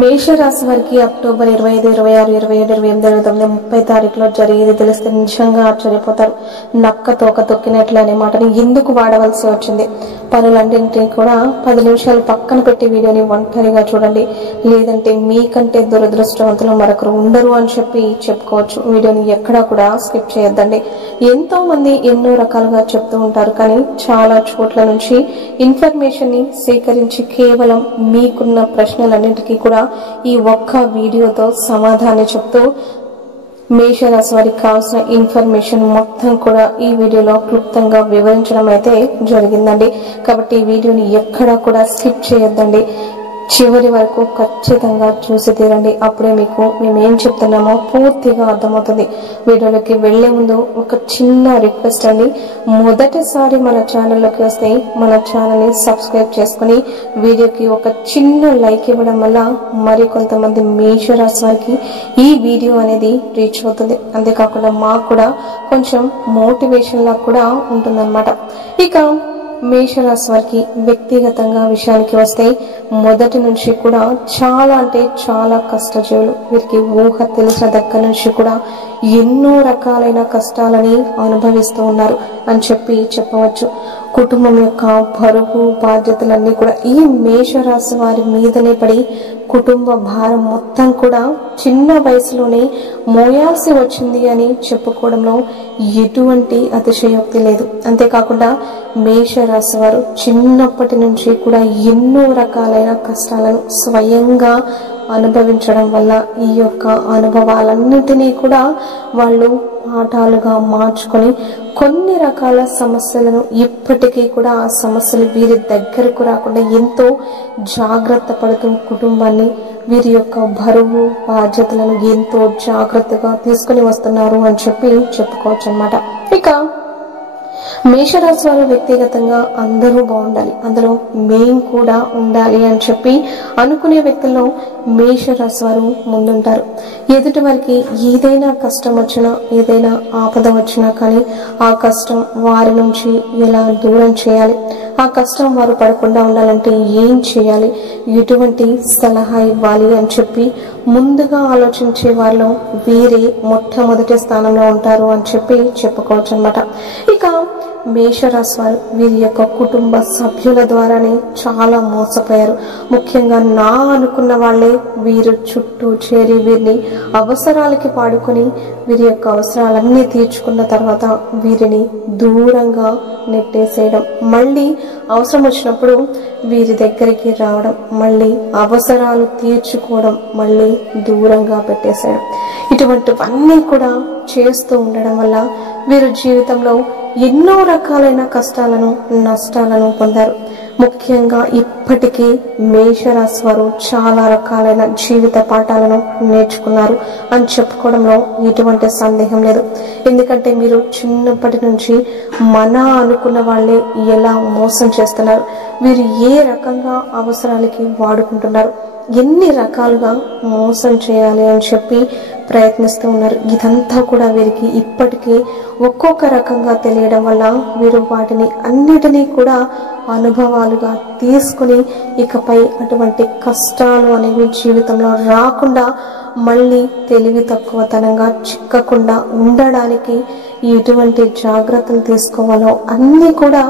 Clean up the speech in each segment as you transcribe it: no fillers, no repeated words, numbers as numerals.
మేషరాశి వారికి అక్టోబర్ 25, 26, 27, 28, 29, 30 తారీఖులో జరిగేది తెలిస్తే నిజంగా ఆశ్చర్యపోతారు. నక్క తోక తొక్కినట్లు అనే మాటని ఎందుకు వాడవలసి వచ్చింది? పనులన్నింటినీ కూడా 10 నిమిషాలు పక్కన పెట్టి వీడియోని ఒంటరిగా చూడండి. లేదంటే మీకంటే దురదృష్టవంతులు మరొకరు ఉండరు అని చెప్పి చెప్పుకోవచ్చు. వీడియోని ఎక్కడా కూడా స్కిప్ చేయొద్దండి. ఎంతో మంది ఎన్నో రకాలుగా చెప్తూ ఉంటారు, కానీ చాలా చోట్ల నుంచి ఇన్ఫర్మేషన్ ని సేకరించి కేవలం మీకున్న ప్రశ్నలన్నింటికీ కూడా ఈ ఒక్క వీడియోతో సమాధానం చెప్తూ మేషరాశి వారికి కావాల్సిన ఇన్ఫర్మేషన్ మొత్తం కూడా ఈ వీడియోలో క్లుప్తంగా వివరించడం అయితే జరిగిందండి. కాబట్టి ఈ వీడియోని ఎక్కడా కూడా స్కిప్ చేయొద్దండి. చివరి వరకు ఖచ్చితంగా చూసి తీరండి. అప్పుడే మీకు మేము ఏం చెప్తున్నామో పూర్తిగా అర్థమవుతుంది. వీడియోలోకి వెళ్లే ముందు ఒక చిన్న రిక్వెస్ట్ అండి. మొదటిసారి మన ఛానల్లోకి వస్తే మన ఛానల్ని సబ్స్క్రైబ్ చేసుకుని వీడియోకి ఒక చిన్న లైక్ ఇవ్వడం వల్ల మరి కొంతమంది మేషరాశి వారికి ఈ వీడియో అనేది రీచ్ అవుతుంది. అంతేకాకుండా మాకు కూడా కొంచెం మోటివేషన్ లా కూడా ఉంటుందన్నమాట. ఇక మేషరాశి వారికి వ్యక్తిగతంగా విషయానికి వస్తే మొదటి నుంచి కూడా చాలా అంటే చాలా కష్టజీవులు. వీరికి ఊహ తెలిసిన దగ్గర నుంచి కూడా ఎన్నో రకాలైన కష్టాలని అనుభవిస్తూ ఉన్నారు అని చెప్పవచ్చు. కుటుంబం యొక్క బరువు బాధ్యతలన్నీ కూడా ఈ మేషరాశి వారి మీదనే పడి కుటుంబ భారం మొత్తం కూడా చిన్న వయసులోనే మోయాల్సి వచ్చింది అని చెప్పుకోవడంలో ఎటువంటి అతిశయోక్తి లేదు. అంతేకాకుండా మేషరాశి వారు చిన్నప్పటి నుంచి కూడా ఎన్నో రకాలైన కష్టాలను స్వయంగా అనుభవించడం వల్ల ఈ యొక్క అనుభవాలన్నిటినీ కూడా వాళ్ళు పాఠాలుగా మార్చుకొని కొన్ని రకాల సమస్యలను ఇప్పటికీ కూడా ఆ సమస్యలు వీరి దగ్గరకు రాకుండా ఎంతో జాగ్రత్త పడుతూ కుటుంబాన్ని వీరి యొక్క బరువు బాధ్యతలను ఎంతో జాగ్రత్తగా తీసుకుని వస్తున్నారు అని చెప్పుకోవచ్చు అన్నమాట. ఇక మేషరాశి వారు వ్యక్తిగతంగా అందరూ బాగుండాలి, అందులో మేం కూడా ఉండాలి అని చెప్పి అనుకునే వ్యక్తుల్లో మేషరాశి వారు ముందుంటారు. ఎదుటి వారికి ఏదైనా కష్టం వచ్చినా ఏదైనా ఆపద వచ్చినా కానీ ఆ కష్టం వారి నుంచి ఎలా దూరం చేయాలి, ఆ కష్టం వారు పడకుండా ఉండాలంటే ఏం చేయాలి, ఎటువంటి సలహా ఇవ్వాలి అని చెప్పి ముందుగా ఆలోచించే వాళ్ళు వీరే మొట్టమొదటి స్థానంలో ఉంటారు అని చెప్పుకోవచ్చు అన్నమాట. ఇక మేషరాశి వారు వీరి యొక్క కుటుంబ సభ్యుల ద్వారానే చాలా మోసపోయారు. ముఖ్యంగా నా అనుకున్న వాళ్ళే వీరు చుట్టూ చేరి వీరిని అవసరాలకి పాడుకొని వీరి యొక్క అవసరాలన్నీ తీర్చుకున్న తర్వాత వీరిని దూరంగా నెట్టేసేయడం, మళ్ళీ అవసరం వచ్చినప్పుడు వీరి దగ్గరికి రావడం, మళ్ళీ అవసరాలు తీర్చుకోవడం, మళ్ళీ దూరంగా పెట్టేసేయడం, ఇటువంటివన్నీ కూడా చేస్తూ ఉండడం వల్ల వీరు జీవితంలో ఎన్నో రకాలైన కష్టాలను నష్టాలను పొందారు. ముఖ్యంగా ఇప్పటికీ మేషరాశి వారు చాలా రకాలైన జీవిత పాఠాలను నేర్చుకున్నారు అని చెప్పుకోవడంలో ఎటువంటి సందేహం లేదు. ఎందుకంటే మీరు చిన్నప్పటి నుంచి మన అనుకున్న వాళ్ళే ఎలా మోసం చేస్తున్నారు, వీరు ఏ రకంగా అవసరాలకి వాడుకుంటున్నారు, ఎన్ని రకాలుగా మోసం చేయాలి అని చెప్పి ప్రయత్నిస్తూ ఉన్నారు. ఇదంతా కూడా వీరికి ఇప్పటికీ ఒక్కొక్క రకంగా తెలియడం వల్ల వీరు వాటిని అన్నిటినీ కూడా అనుభవాలుగా తీసుకుని ఇకపై అటువంటి కష్టాలు అనేవి జీవితంలో రాకుండా మళ్ళీ తెలివి తక్కువతనంగా చిక్కకుండా ఉండడానికి ఎటువంటి జాగ్రత్తలు తీసుకోవాలో అన్నీ కూడా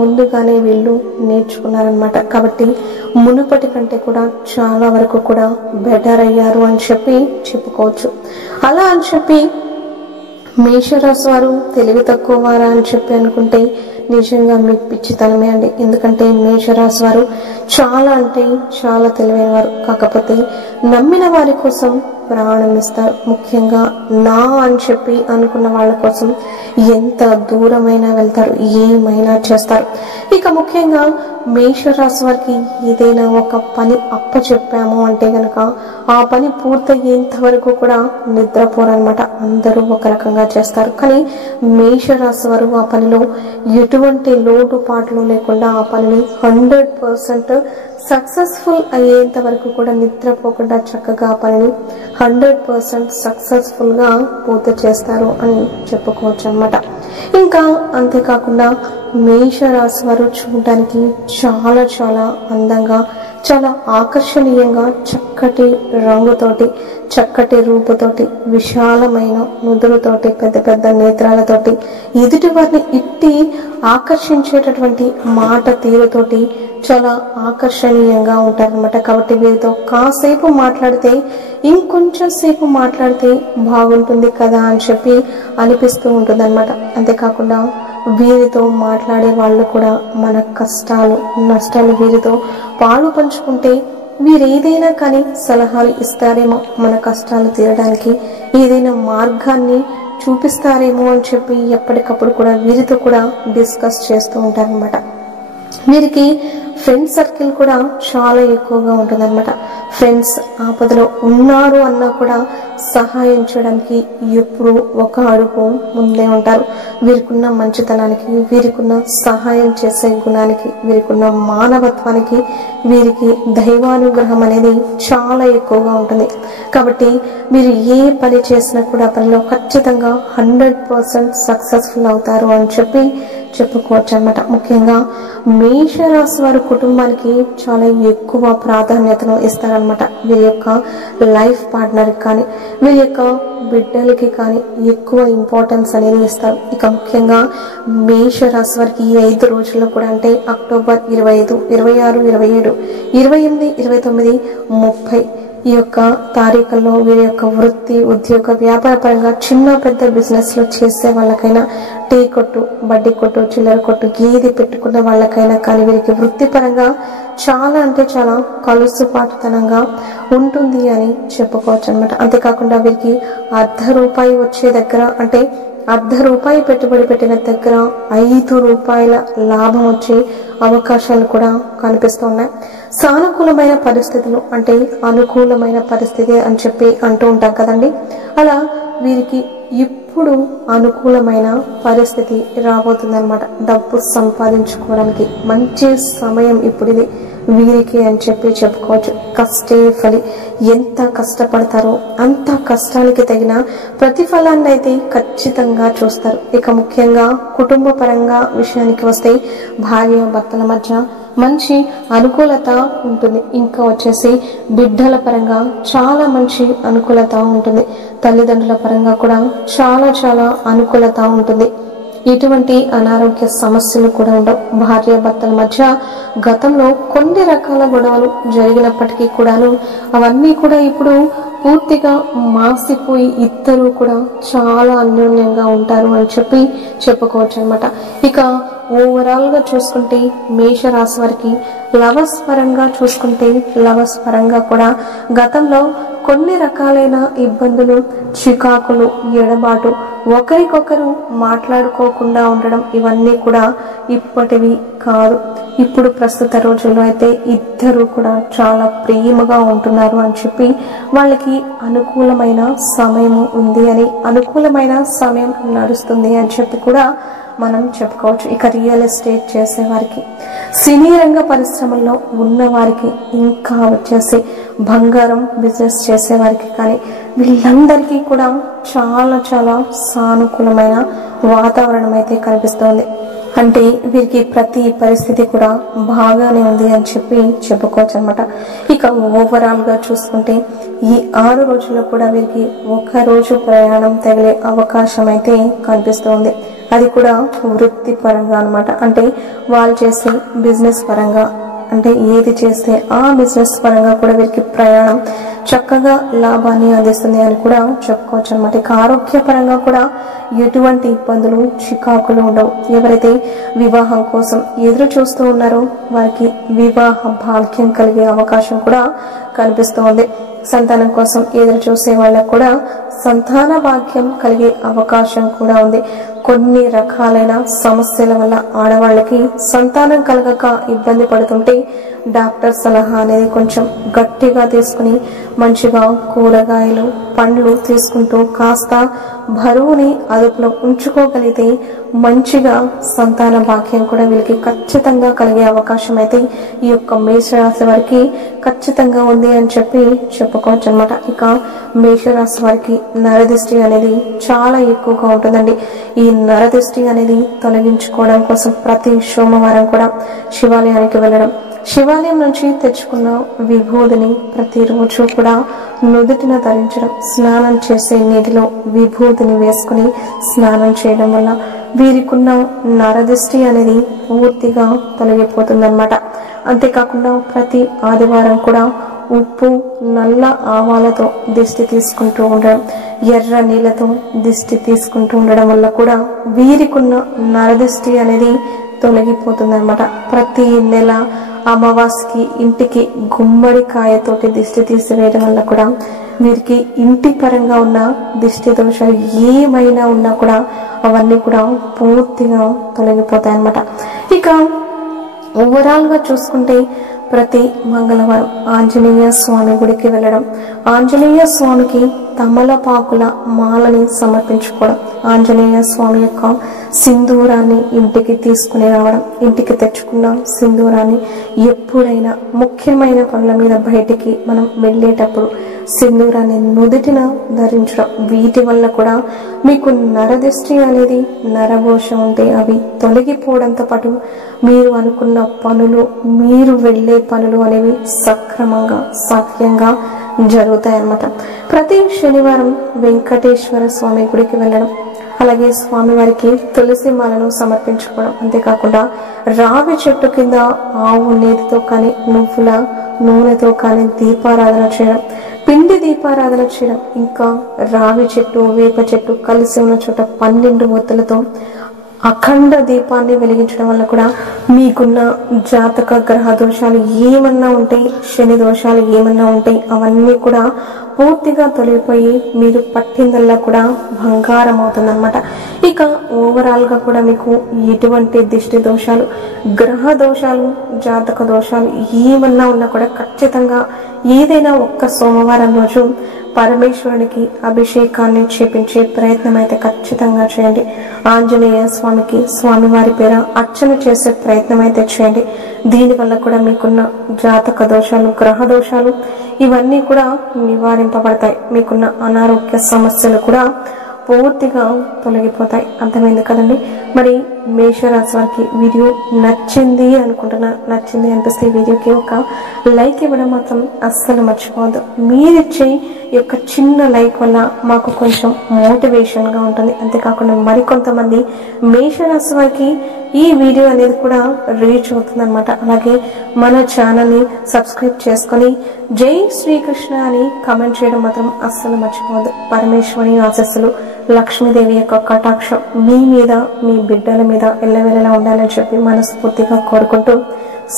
ముందుగానే వీళ్ళు నేర్చుకున్నారనమాట. కాబట్టి మునుపటి కంటే కూడా చాలా వరకు కూడా బెటర్ అయ్యారు అని చెప్పుకోవచ్చు. అలా అని చెప్పి మేషరాశి వారు తెలివి తక్కువ వారా అని అనుకుంటే నిజంగా మీకు పిచ్చితనమే అండి. ఎందుకంటే మేషరాశి వారు చాలా అంటే చాలా తెలివైన వారు. కాకపోతే నమ్మిన వారి కోసం ప్రాణం ఇస్తారు. ముఖ్యంగా నా అని అనుకున్న వాళ్ళ కోసం ఎంత దూరమైనా వెళ్తారు, ఏమైనా చేస్తారు. ఇక ముఖ్యంగా మేషరాశి వారికి ఏదైనా ఒక పని అప్పచెప్పాము అంటే గనక ఆ పని పూర్తయ్యేంత వరకు కూడా నిద్రపోరనమాట. అందరూ ఒక రకంగా చేస్తారు, కానీ మేషరాశి వారు ఆ పనిలో ఎటువంటి లోటుపాట్లు లేకుండా ఆ పనిని 100% సక్సెస్ఫుల్ అయ్యేంత వరకు కూడా నిద్రపోకుండా చక్కగా ఆ పనిని 100% సక్సెస్ఫుల్ గా పూర్తి చేస్తారు అని చెప్పుకోవచ్చు అన్నమాట. ఇంకా అంతేకాకుండా మేషరాశి వారు చూడడానికి చాలా చాలా అందంగా, చాలా ఆకర్షణీయంగా, చక్కటి రంగుతోటి, చక్కటి రూపుతోటి, విశాలమైన నుదురుతోటి, పెద్ద పెద్ద నేత్రాలతోటి, ఎదుటి వారిని ఇట్టి ఆకర్షించేటటువంటి మాట తీరుతోటి చాలా ఆకర్షణీయంగా ఉంటారనమాట. కాబట్టి వీరితో కాసేపు మాట్లాడితే, ఇంకొంచెం సేపు మాట్లాడితే బాగుంటుంది కదా అని చెప్పి అనిపిస్తూ ఉంటుంది అనమాట. అంతేకాకుండా వీరితో మాట్లాడే వాళ్ళు కూడా మన కష్టాలు నష్టాలు వీరితో పాలు పంచుకుంటే వీరు ఏదైనా కానీ సలహాలు ఇస్తారేమో, మన కష్టాలు తీరడానికి ఏదైనా మార్గాన్ని చూపిస్తారేమో అని చెప్పి ఎప్పటికప్పుడు కూడా వీరితో కూడా డిస్కస్ చేస్తూ ఉంటారనమాట. వీరికి ఫ్రెండ్ సర్కిల్ కూడా చాలా ఎక్కువగా ఉంటుందన్నమాట. ఫ్రెండ్స్ ఆపదలో ఉన్నారు అన్నా కూడా సహాయం చేయడానికి ఎప్పుడు ఒక అడుగు ముందే ఉంటారు. వీరికున్న మంచితనానికి, వీరికున్న సహాయం చేసే గుణానికి, వీరికున్న మానవత్వానికి, వీరికి దైవానుగ్రహం అనేది చాలా ఎక్కువగా ఉంటుంది. కాబట్టి మీరు ఏ పని చేసినా కూడా పనిలో ఖచ్చితంగా 100% సక్సెస్ఫుల్ అవుతారు అని చెప్పి చెప్పుకోవచ్చు అనమాట. ముఖ్యంగా మేషరాశి వారి కుటుంబానికి చాలా ఎక్కువ ప్రాధాన్యతను ఇస్తారనమాట. వీరి యొక్క లైఫ్ పార్ట్నర్కి కానీ, వీరి యొక్క బిడ్డలకి కానీ ఎక్కువ ఇంపార్టెన్స్ అనేది ఇస్తారు. ఇక ముఖ్యంగా మేషరాశి వారికి ఈ 5 రోజుల్లో కూడా, అంటే అక్టోబర్ 25, 26, 27, 28, 29, 30 ఈ యొక్క తారీఖుల్లో వీరి యొక్క వృత్తి, ఉద్యోగ, వ్యాపార పరంగా చిన్న పెద్ద బిజినెస్లో చేసే వాళ్ళకైనా, టీ కొట్టు, బడ్డీ కొట్టు, చిల్లర కొట్టు, గేది పెట్టుకున్న వాళ్ళకైనా కానీ వీరికి వృత్తిపరంగా చాలా అంటే చాలా కలుసుపాటుతనంగా ఉంటుంది అని చెప్పుకోవచ్చు అనమాట. అంతేకాకుండా వీరికి ₹1 వచ్చే దగ్గర, అంటే ₹1 పెట్టుబడి పెట్టిన దగ్గర ₹5 లాభం వచ్చే అవకాశాలు కూడా కనిపిస్తున్నాయి. సానుకూలమైన పరిస్థితులు, అంటే అనుకూలమైన పరిస్థితి అని చెప్పి అంటూ ఉంటాం కదండి. అలా వీరికి ఇప్పుడు అనుకూలమైన పరిస్థితి రాబోతుందన్నమాట. డబ్బు సంపాదించుకోవడానికి మంచి సమయం ఇప్పుడు ఇది వీరికి అని చెప్పి చెప్పుకోవచ్చు. కష్టే ఫలి, ఎంత కష్టపడతారో అంత కష్టానికి తగిన ప్రతిఫలాన్ని అయితే ఖచ్చితంగా చూస్తారు. ఇక ముఖ్యంగా కుటుంబ పరంగా విషయానికి వస్తే భార్య భర్తల మధ్య మంచి అనుకూలత ఉంటుంది. ఇంకా వచ్చేసి బిడ్డల పరంగా చాలా మంచి అనుకూలత ఉంటుంది. తల్లిదండ్రుల పరంగా కూడా చాలా చాలా అనుకూలత ఉంటుంది. ఎటువంటి అనారోగ్య సమస్యలు కూడా ఉండవు. భార్య భర్తల మధ్య గతంలో కొన్ని రకాల గొడవలు జరిగినప్పటికీ కూడాను అవన్నీ కూడా ఇప్పుడు పూర్తిగా మాసిపోయి ఇద్దరు కూడా చాలా అన్యోన్యంగా ఉంటారు అని చెప్పి చెప్పుకోవచ్చు అనమాట. ఇక ఓవరాల్ గా చూసుకుంటే మేషరాశి వారికి లవర్స్ పరంగా చూసుకుంటే, లవర్స్ పరంగా కూడా గతంలో కొన్ని రకాలైన ఇబ్బందులు, చికాకులు, ఎడబాటు, ఒకరికొకరు మాట్లాడుకోకుండా ఉండడం, ఇవన్నీ కూడా ఇప్పటివి కాదు. ఇప్పుడు ప్రస్తుత రోజుల్లో అయితే ఇద్దరు కూడా చాలా ప్రేమగా ఉంటున్నారు అని చెప్పి వాళ్ళకి అనుకూలమైన సమయం ఉంది అని, అనుకూలమైన సమయం నడుస్తుంది అని చెప్పి కూడా మనం చెప్పుకోవచ్చు. ఇక రియల్ ఎస్టేట్ చేసేవారికి, సినీ రంగ పరిశ్రమల్లో ఉన్న వారికి, ఇంకా వచ్చేసి బంగారం బిజినెస్ చేసేవారికి కానీ వీళ్ళందరికీ కూడా చాలా చాలా సానుకూలమైన వాతావరణం అయితే కనిపిస్తోంది. అంటే వీరికి ప్రతి పరిస్థితి కూడా బాగానే ఉంది అని చెప్పి చెప్పుకోవచ్చు అనమాట. ఇక ఓవరాల్ గా చూసుకుంటే ఈ 6 రోజుల్లో కూడా వీరికి 1 రోజు ప్రయాణం తగిలే అవకాశం అయితే కనిపిస్తోంది. అది కూడా వృత్తి పరంగా అనమాట. అంటే వాళ్ళు చేసే బిజినెస్ పరంగా, అంటే ఏది చేస్తే ఆ బిజినెస్ పరంగా కూడా వీరికి ప్రయాణం చక్కగా లాభాన్ని అందిస్తుంది అని కూడా చెప్పుకోవచ్చు అనమాట. ఇక ఆరోగ్య పరంగా కూడా ఎటువంటి ఇబ్బందులు, చికాకులు ఉండవు. ఎవరైతే వివాహం కోసం ఎదురు చూస్తూ ఉన్నారో వారికి వివాహ భాగ్యం కలిగే అవకాశం కూడా కనిపిస్తోంది. సంతానం కోసం ఎదురు చూసే వాళ్ళకు కూడా సంతాన భాగ్యం కలిగే అవకాశం కూడా ఉంది. కొన్ని రకాలైన సమస్యల వల్ల ఆడవాళ్ళకి సంతానం కలగక ఇబ్బంది పడుతుంటే డాక్టర్ సలహా అనేది కొంచెం గట్టిగా తీసుకుని మంచిగా కూరగాయలు, పండ్లు తీసుకుంటూ కాస్త బరువుని అదుపులో ఉంచుకోగలిగితే మంచిగా సంతాన భాగ్యం కూడా వీళ్ళకి ఖచ్చితంగా కలిగే అవకాశం అయితే ఈ యొక్క మేషరాశి వారికి ఖచ్చితంగా ఉంది అని చెప్పి చెప్పుకోవచ్చు అనమాట. ఇక మేషరాశి వారికి నరదిష్టి అనేది చాలా ఎక్కువగా ఉంటుందండి. ఈ నరదిష్టి అనేది తొలగించుకోవడం కోసం ప్రతి సోమవారం కూడా శివాలయానికి వెళ్ళడం, శివాలయం నుంచి తెచ్చుకున్న విభూదిని ప్రతిరోజు కూడా నుదుటిన ధరించడం, స్నానం చేసే నీటిలో విభూతిని వేసుకుని స్నానం చేయడం వల్ల వీరికున్న నరదిష్టి అనేది పూర్తిగా తొలగిపోతుందన్నమాట. అంతేకాకుండా ప్రతి ఆదివారం కూడా ఉప్పు, నల్ల ఆవాలతో దిష్టి తీసుకుంటూ ఉండడం, ఎర్ర నీళ్ళతో దిష్టి తీసుకుంటూ ఉండడం వల్ల కూడా వీరికున్న నరదిష్టి అనేది తొలగిపోతుందన్నమాట. ప్రతి నెల అమావాస్యకి ఇంటికి గుమ్మడికాయతోటి దిష్టి తీసివేయడం వల్ల కూడా వీరికి ఇంటి పరంగా ఉన్న దిష్టి దోషాలు ఏమైనా ఉన్నా కూడా అవన్నీ కూడా పూర్తిగా తొలగిపోతాయి అన్నమాట. ఇక ఓవరాల్ గా చూసుకుంటే ప్రతి మంగళవారం ఆంజనేయ స్వామి గుడికి వెళ్ళడం, ఆంజనేయ స్వామికి తమలపాకుల మాలని సమర్పించుకోవడం, ఆంజనేయ స్వామి యొక్క సింధూరాన్ని ఇంటికి తీసుకుని రావడం, ఇంటికి తెచ్చుకున్న సింధూరాన్ని ఎప్పుడైనా ముఖ్యమైన పనుల మీద బయటికి మనం వెళ్ళేటప్పుడు సింధూరాన్ని నుదుటిన ధరించడం, వీటి వల్ల కూడా మీకు నరదిష్టి అనేది, నరఘోష ఉంటే అవి తొలగిపోవడంతో పాటు మీరు అనుకున్న పనులు, మీరు వెళ్ళే పనులు అనేవి సక్రమంగా సత్యంగా జరుగుతాయన్నమాట. ప్రతి శనివారం వెంకటేశ్వర స్వామి గుడికి వెళ్ళడం, అలాగే స్వామివారికి తులసి మాలను సమర్పించుకోవడం, అంతేకాకుండా రావి చెట్టు కింద ఆవు నేతితో కానీ నువ్వుల నూనెతో కానీ దీపారాధన చేయడం, పిండి దీపారాధన చేయడం, ఇంకా రావి చెట్టు వేప చెట్టు కలిసి ఉన్న చోట 12 ఒత్తులతో అఖండ దీపాన్ని వెలిగించడం వల్ల కూడా మీకున్న జాతక గ్రహ దోషాలు ఏమన్నా ఉంటాయి, శని దోషాలు ఏమన్నా ఉంటాయి, అవన్నీ కూడా పూర్తిగా తొలగిపోయి మీరు పట్టిందల్లా కూడా బంగారం అవుతుందన్నమాట. ఇక ఓవరాల్ గా కూడా మీకు ఎటువంటి దిష్టి దోషాలు, గ్రహ దోషాలు, జాతక దోషాలు ఏమన్నా ఉన్నా కూడా ఖచ్చితంగా ఏదైనా ఒక్క సోమవారం రోజు పరమేశ్వరునికి అభిషేకాన్ని చేపించే ప్రయత్నం అయితే ఖచ్చితంగా చేయండి. ఆంజనేయ స్వామికి స్వామివారి పేర అర్చన చేసే ప్రయత్నం అయితే చేయండి. దీనివల్ల కూడా మీకున్న జాతక దోషాలు, గ్రహ దోషాలు ఇవన్నీ కూడా నివారింపబడతాయి. మీకున్న అనారోగ్య సమస్యలు కూడా పూర్తిగా తొలగిపోతాయి. అర్థమైంది కదండి. మరి మేషరాశి వారికి వీడియో నచ్చింది అనుకుంటున్నా. నచ్చింది అనిపిస్తే ఈ వీడియోకి ఒక లైక్ ఇవ్వడం మాత్రం అస్సలు మర్చిపోవద్దు. మీరిచ్చే ఈ యొక్క చిన్న లైక్ వల్ల మాకు కొంచెం మోటివేషన్ గా ఉంటుంది. అంతేకాకుండా మరికొంతమంది మేషరాశి వారికి ఈ వీడియో అనేది కూడా రీచ్ అవుతుంది అనమాట. అలాగే మన ఛానల్ ని సబ్స్క్రైబ్ చేసుకొని జై శ్రీకృష్ణ అని కామెంట్ చేయడం మాత్రం అస్సలు మర్చిపోవద్దు. పరమేశ్వరి ఆశస్సులు, లక్ష్మీదేవి యొక్క కటాక్షం మీ మీద, మీ బిడ్డల మీద ఎల్లవేళలా ఉండాలని చెప్పి మనస్ఫూర్తిగా కోరుకుంటూ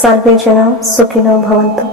సర్వే జన సుఖినో భవంతు.